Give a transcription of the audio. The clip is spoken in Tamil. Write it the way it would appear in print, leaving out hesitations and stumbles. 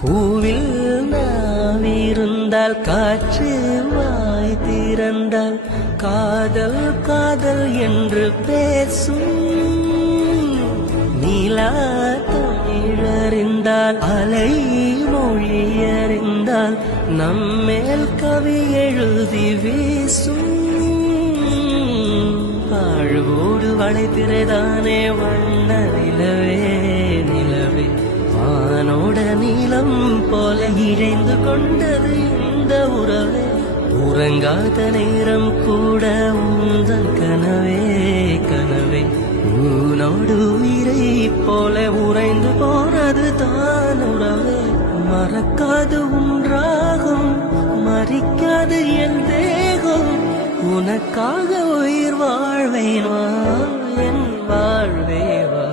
பூவில் நாவிருந்தால் காற்று வாய் திறந்தால் காதல் காதல் என்று பேசும். நீலா தமிழறிந்தால் அலை மொழியறிந்தால் நம்மேல் கவி எழுதி வீசும். வாழ்வோடு வளைத்திரைதானே வண்ண நிலவே நிலவே வானோட நீளம் போல இழைந்து கொண்டது இந்த உறவே. உறங்காத நேரம் கூட உந்தன் கனவே கனவே உனோடு உயிரை போல உறைந்து போனது தான் உறவே. மறக்காது உன்றாகும் மறிக்காது என் தேகம் உனக்காக உயிர் வாழ்வேன் வா என் வாழ்வே வா.